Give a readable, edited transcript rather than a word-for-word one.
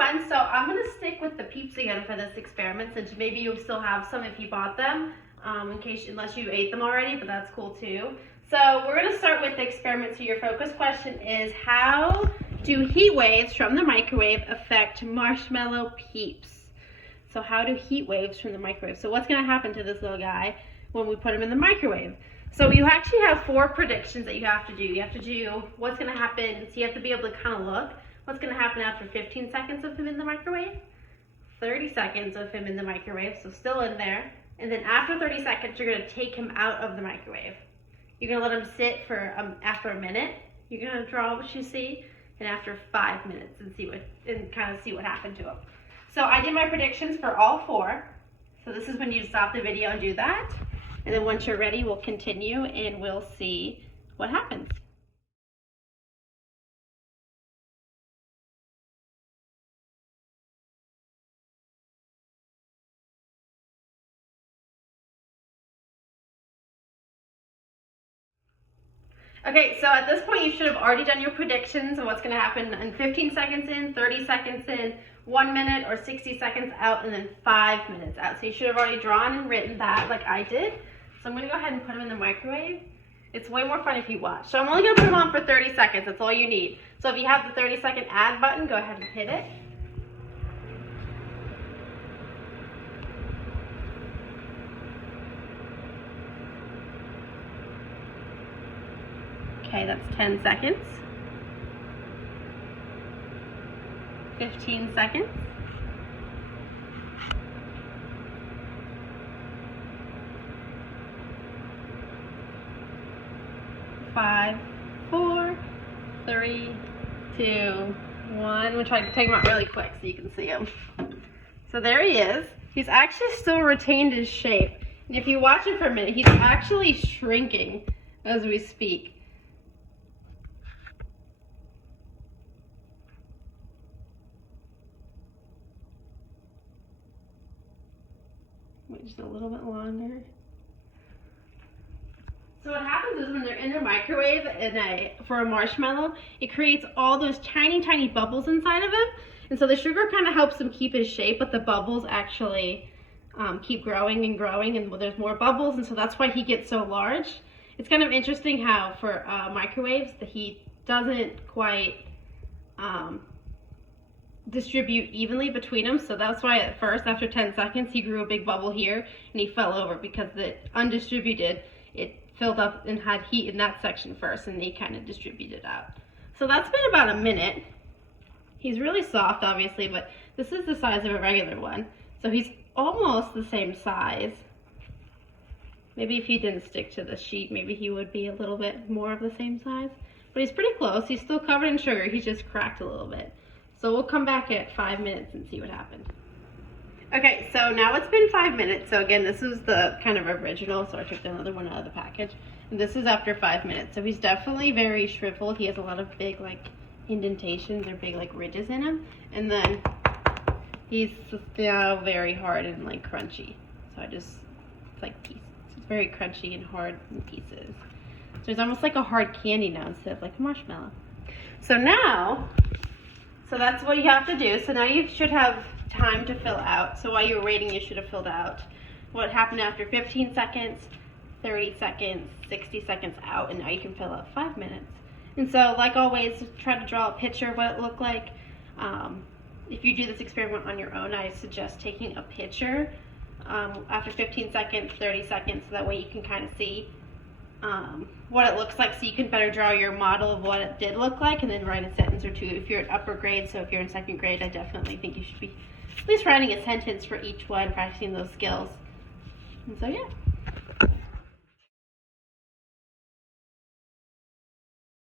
everyone, so I'm going to stick with the Peeps again for this experiment, since maybe you still have some if you bought them, unless you ate them already, but that's cool too. So we're going to start with the experiment. So your focus question is, how do heat waves from the microwave affect marshmallow Peeps? So how do heat waves from the microwave? So what's going to happen to this little guy when we put him in the microwave? So you actually have 4 predictions that you have to do. You have to do what's going to happen, so you have to be able to kind of look. What's going to happen after 15 seconds of him in the microwave? 30 seconds of him in the microwave, so still in there. And then after 30 seconds, you're going to take him out of the microwave. You're going to let him sit for after a minute. You're going to draw what you see, and after 5 minutes, and kind of see what happened to him. So I did my predictions for all 4. So this is when you stop the video and do that. And then once you're ready, we'll continue and we'll see what happens. Okay, so at this point you should have already done your predictions of what's going to happen in 15 seconds in, 30 seconds in, 1 minute, or 60 seconds out, and then 5 minutes out. So you should have already drawn and written that like I did. So I'm going to go ahead and put them in the microwave. It's way more fun if you watch. So I'm only going to put them on for 30 seconds. That's all you need. So if you have the 30-second add button, go ahead and hit it. Okay, that's 10 seconds. 15 seconds. 5, 4, 3, 2, 1. I'm gonna try to take him out really quick so you can see him. So there he is. He's actually still retained his shape. And if you watch him for a minute, he's actually shrinking as we speak. Wait just a little bit longer. So what happens is when they're in the microwave for a marshmallow, it creates all those tiny, tiny bubbles inside of him. And so the sugar kind of helps him keep his shape, but the bubbles actually keep growing and growing, and there's more bubbles, and so that's why he gets so large. It's kind of interesting how for microwaves, the heat doesn't quite distribute evenly between them. So that's why at first, after 10 seconds, he grew a big bubble here, and he fell over because the undistributed, it filled up and had heat in that section first, and they kind of distributed out. So that's been about a minute. He's really soft, obviously, but this is the size of a regular one. So he's almost the same size. Maybe if he didn't stick to the sheet, maybe he would be a little bit more of the same size. But he's pretty close. He's still covered in sugar. He's just cracked a little bit. So we'll come back at 5 minutes and see what happened. Okay, so now it's been 5 minutes. So again, this is the kind of original, so I took another one out of the package. And this is after 5 minutes. So he's definitely very shriveled. He has a lot of big like indentations or big like ridges in him. And then he's now very hard and like crunchy. So it's like pieces. It's very crunchy and hard in pieces. So it's almost like a hard candy now instead of like a marshmallow. So that's what you have to do. So now you should have time to fill out. So while you're waiting, you should have filled out what happened after 15 seconds, 30 seconds, 60 seconds out, and now you can fill out 5 minutes. And so like always, try to draw a picture of what it looked like. If you do this experiment on your own, I suggest taking a picture after 15 seconds, 30 seconds, so that way you can kind of see what it looks like, so you can better draw your model of what it did look like, and then write a sentence or two if you're in upper grade. So if you're in 2nd grade, I definitely think you should be at least writing a sentence for each one, practicing those skills. And so yeah.